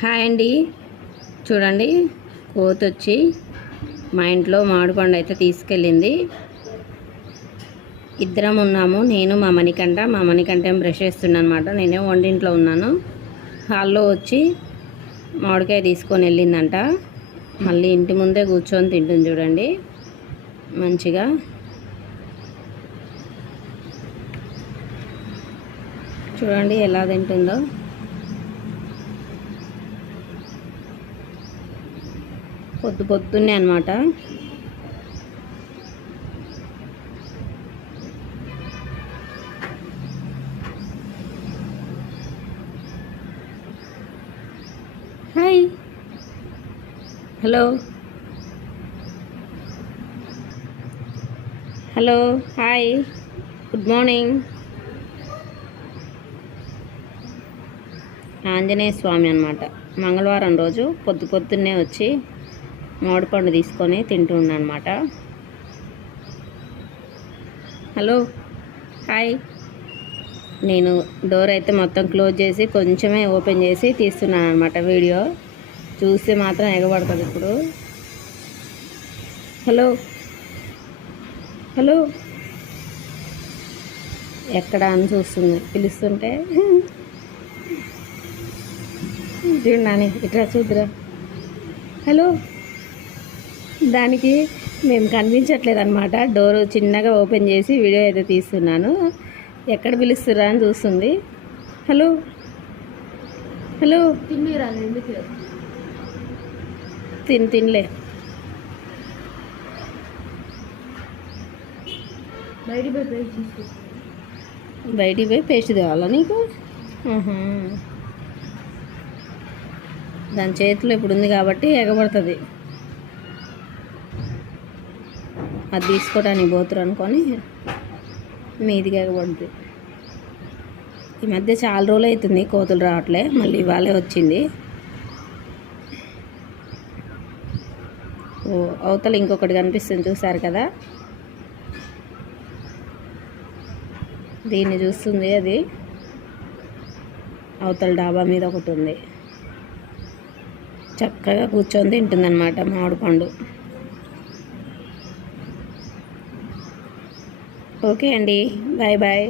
Hi అండి. చూడండి, కోతి వచ్చి మా ఇంట్లో మామిడిపండు అయితే తీసుకెళ్ళింది. ఇద్దరం ఉన్నాము, నేను మా మణికంఠ ఏం బ్రష్ చేస్తున్నాను అనమాట. నేనేం వంటింట్లో ఉన్నాను. హాల్లో వచ్చి మామిడికాయ తీసుకొని వెళ్ళిందంట. మళ్ళీ ఇంటి ముందే కూర్చొని తింటుంది చూడండి మంచిగా. చూడండి ఎలా తింటుందో. పొద్దున్నే అనమాట. Hi, hello hello, hi, good morning. Anjaneya Swamy అనమాట. మంగళవారం రోజు పొద్దున్నే వచ్చి మామిడిపండు తీసుకొని తింటున్నా అనమాట. Hello, hi. నేను డోర్ అయితే మొత్తం క్లోజ్ చేసి కొంచెమే ఓపెన్ చేసి తీస్తున్నాను అనమాట. వీడియో చూస్తే మాత్రం ఎగబడుతుంది ఇప్పుడు. హలో హలో, ఎక్కడ అని చూస్తుంది పిలుస్తుంటే. చూడండి, ఇట్లా చూద్దురా. హలో, దానికి మేము కనిపించట్లేదు అనమాట. డోర్ చిన్నగా ఓపెన్ చేసి వీడియో అయితే తీస్తున్నాను. ఎక్కడ పిలుస్తురా అని చూస్తుంది. హలో హలో, తినలే. బయటికి పోయి పేస్ట్ తేవాలా నీకు? దాని చేతిలో ఇప్పుడు ఉంది కాబట్టి ఎగబడుతుంది. అది తీసుకోవడానికి పోతురు అనుకొని మీదికి ఎగబడుతుంది. ఈ మధ్య చాలా రోజులు అవుతుంది కోతులు రావట్లే, మళ్ళీ ఇవాళే వచ్చింది. ఓ అవతల ఇంకొకటి కనిపిస్తుంది, చూసారు కదా? దీన్ని చూస్తుంది. అది అవతల డాబా మీద ఒకటి ఉంది. చక్కగా కూర్చొని తింటుందన్నమాట మామిడి పండు. ఓకే అండి, బాయ్ బాయ్.